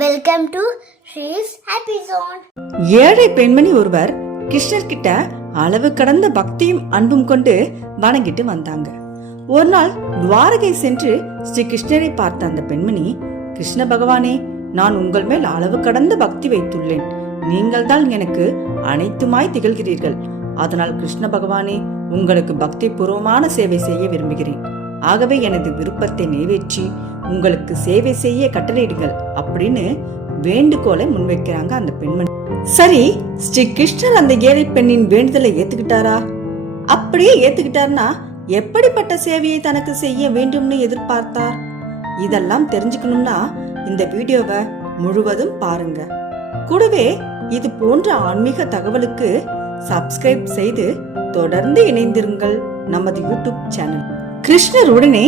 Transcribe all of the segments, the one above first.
Welcome to Sri's happy zone. ஏழை பெண்மணி ஒருவர் கிருஷ்ணர் கிட்ட அளவு கடந்த பக்தியும் அன்பும் கொண்டு வணங்கிட்டு வந்தாங்க. ஒரு நாள் துவாரகை சென்று ஸ்ரீ கிருஷ்ணரை பார்த்த அந்த பெண்மணி, கிருஷ்ண பகவானே, நான் உங்கள் மேல் அளவு கடந்த பக்தி வைத்துள்ளேன். நீங்கள் தான் எனக்கு அனைத்துமாய் திகழ்கிறீர்கள். அதனால் கிருஷ்ண பகவானே, உங்களுக்கு பக்தி பூர்வமான சேவை செய்ய விரும்புகிறேன். ஆகவே எனது விருப்பத்தை நிறைவேற்றி உங்களுக்கு சேவை செய்ய கட்டளையிடுங்கள் அப்படின்னு வேண்டுகோளை முன்வைக்கிறாங்க அந்த பெண்மணி. சரி, ஸ்ரீ கிருஷ்ணர் அந்த ஏழை பெண்ணின் வேண்டுதலை ஏத்துக்கிட்டாரா? அப்படியே ஏத்துக்கிட்டார்னா எப்படிப்பட்ட சேவையை தனக்கு செய்ய வேண்டும்னு எதிர்பார்த்தார்? இதெல்லாம் தெரிஞ்சுக்கணும்னா இந்த வீடியோவை முழுவதும் பாருங்க. கூடவே இது போன்ற ஆன்மீக தகவலுக்கு சப்ஸ்கிரைப் செய்து தொடர்ந்து இணைந்திருங்கள் நமது யூடியூப் சேனல். கிருஷ்ணர் உடனே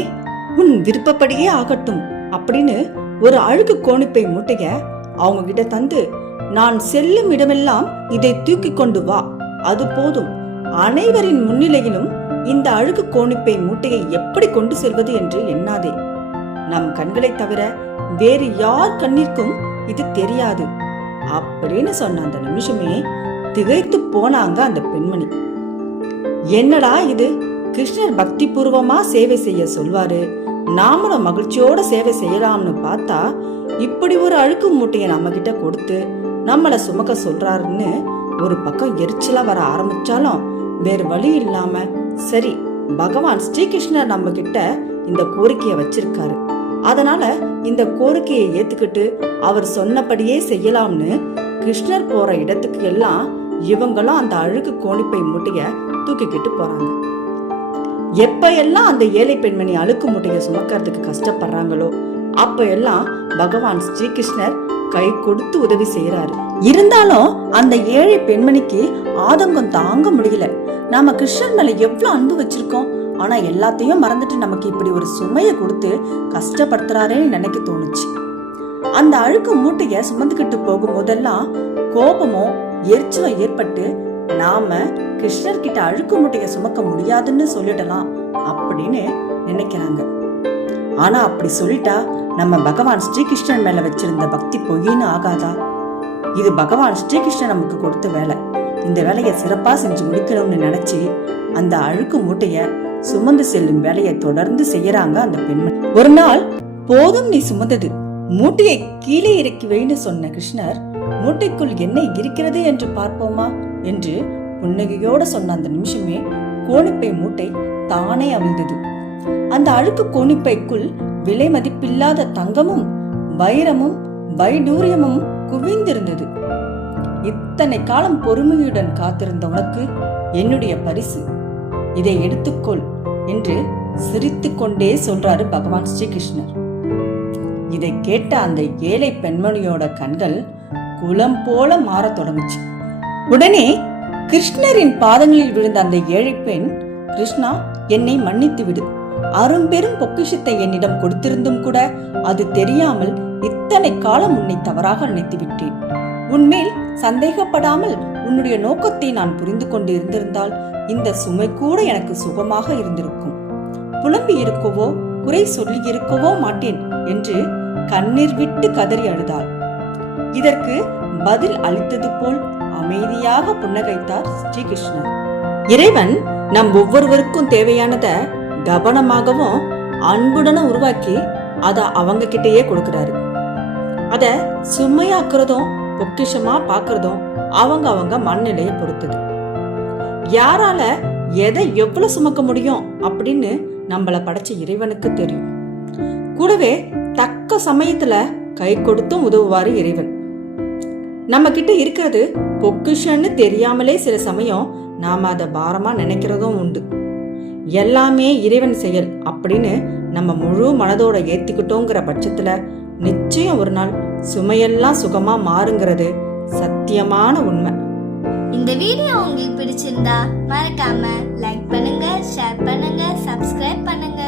உன் விருப்பப்படியே ஆகட்டும் அப்படின்னு ஒரு அழுக்கு கோணிப்பை மூட்டைய அவங்க கிட்ட தந்து, நான் செல்லும் இடமெல்லாம் இதை தூக்கி கொண்டு வா, அது போதும். அனைவரின் முன்னிலையிலும் இந்த அழுக்கு கோணிப்பை மூட்டையை எப்படி கொண்டு செல்வது என்று எண்ணாதே. நம் கண்களை தவிர வேறு யார் கண்ணிற்கும் இது தெரியாது அப்படின்னு சொன்ன அந்த நிமிஷமே திகைத்து போனாங்க அந்த பெண்மணி. என்னடா இது, கிருஷ்ணர் பக்தி பூர்வமா சேவை செய்ய சொல்வாரு, நாமளும் மகிழ்ச்சியோட சேவை செய்யலாம்னு பார்த்தா இப்படி ஒரு அழுக்கு மூட்டையை நம்ம கிட்ட கொடுத்து நம்மள சுமக்க சொல்றாருன்னு ஒரு பக்கம் எரிச்சலா வர ஆரம்பிச்சாலும் வேறு வழி இல்லாம, சரி, பகவான் ஸ்ரீகிருஷ்ணர் நம்ம கிட்ட இந்த கோரிக்கையை வச்சிருக்காரு, அதனால இந்த கோரிக்கையை ஏத்துக்கிட்டு அவர் சொன்னபடியே செய்யலாம்னு கிருஷ்ணர் போற இடத்துக்கு எல்லாம் இவங்களும் அந்த அழுக்கு கோணிப்பை மூட்டைய தூக்கிக்கிட்டு போறாங்க. எப்ப எல்லாம் அந்த ஏழை பெண்மணி அழுக்கு மூட்டையை சுமக்கிறதுக்கு கஷ்டப்படுறாங்களோ அப்ப எல்லாம் பகவான் ஸ்ரீகிருஷ்ணர் கை கொடுத்து உதவி செய்யறாரு. இருந்தாலும் அந்த ஏழை பெண்மணிக்கு ஆதங்கம் தாங்க முடியல. நாம கிருஷ்ணர் மேல எவ்வளவு அன்பு வச்சிருக்கோம், ஆனா எல்லாத்தையும் மறந்துட்டு நமக்கு இப்படி ஒரு சுமையை கொடுத்து கஷ்டப்படுத்துறாரேன்னு நினைக்க தோணுச்சு. அந்த அழுக்கு மூட்டைய சுமந்துக்கிட்டு போகும் போதெல்லாம் கோபமோ எரிச்சலோ ஏற்பட்டு நாம கிருஷ்ணர் கிட்ட அழுக்கு மூட்டைய சுமக்க முடியாதுன்னு சொல்லிடலாம் அப்படின்னு நினைக்கிறாங்க. ஆனா அப்படி சொல்லிட்டா நம்ம பகவான் ஸ்ரீகிருஷ்ணன் மேல வச்சிருந்த பக்தி பொய்ன்னு ஆகாதா? இது பகவான் ஸ்ரீகிருஷ்ணன் நமக்கு கொடுத்த வேலை. இந்த வேலையை சிறப்பா செஞ்சு முடிக்கணும்னு நினைச்சு அந்த அழுக்கு மூட்டைய சுமந்து செல்லும் வேலையை தொடர்ந்து செய்யறாங்க அந்த பெண்மணி. ஒரு நாள், போதும் நீ சுமந்தது, மூட்டையை கீழே இறக்கி வைன்னு சொன்ன கிருஷ்ணர், மூட்டைக்குள் என்ன இருக்கிறது என்று பார்ப்போமா என்று புன்னகையோட சொன்ன அந்த நிமிஷமே கோணிப்பை மூட்டை தானே அவிழ்ந்தது. அந்த அழுக்கு கோணிப்பைக்குள் விலை மதிப்பில்லாத தங்கமும் வைரமும் வைடூரியமும் குவிந்திருந்தது. இத்தனை காலம் பொறுமையுடன் காத்திருந்த உனக்கு என்னுடைய பரிசு, இதை எடுத்துக்கொள் என்று சிரித்து கொண்டே சொல்றாரு பகவான் ஸ்ரீகிருஷ்ணர். இதை கேட்ட அந்த ஏழை பெண்மணியோட கண்கள் குளம் போல மாற தொடங்குச்சு. உடனே கிருஷ்ணரின் பாதங்களில் விழுந்த அந்த ஏழை பெண், கிருஷ்ணா, என்னை மன்னித்து விடு. அரும்பெரும் பொக்கிஷத்தை என்னிடம் கொடுத்திருந்தும் கூட அது தெரியாமல் இத்தனை காலம் உன்னை தவறாக நினைத்து விட்டேன். உன்மேல் சந்தேகப்படாமல் உன்னுடைய நோக்கத்தை நான் புரிந்து கொண்டு இருந்திருந்தால் இந்த சுமை கூட எனக்கு சுகமாக இருந்திருக்கும். புலம்பி இருக்கவோ குறை சொல்லி இருக்கவோ மாட்டேன் என்று கண்ணீர் விட்டு கதறி அழுதாள். இதற்கு பதில் அளித்தது போல் அமைதியாக புன்னகைத்தார் ஸ்ரீகிருஷ்ணர். இறைவன் நம் ஒவ்வொருவருக்கும் தேவையானத கவனமாகவும் அன்புடனும் உருவாக்கி அத அவங்க கிட்டயே கொடுக்கிறாரு. அத சுமையாக்குறதும் பொக்கிஷமா பாக்குறதும் அவங்க மனநிலையை பொறுத்தது. யாரால எதை எவ்வளவு சுமக்க முடியும் அப்படின்னு நம்மள படைச்ச இறைவனுக்கு தெரியும். கூடவே தக்க சமயத்துல கை கொடுத்தும் உதவுவாரு இறைவன். நம்ம கிட்ட இருக்கிறது பொக்கிஷன்னு தெரியாமலே சில சமயம் நாம அதை பாரமா நினைக்கிறதும் உண்டு. எல்லாமே இறைவன் செயல் அப்படின்னு நம்ம முழு மனதோட ஏத்திக்கிட்டோங்கிற பட்சத்துல நிச்சயம் ஒரு நாள் சுமையெல்லாம் சுகமா மாறுங்கிறது சத்தியமான உண்மை. இந்த வீடியோ உங்களுக்கு பிடிச்சிருந்தா மறக்காம லைக் பண்ணுங்க, ஷேர் பண்ணுங்க, சப்ஸ்கிரைப் பண்ணுங்க.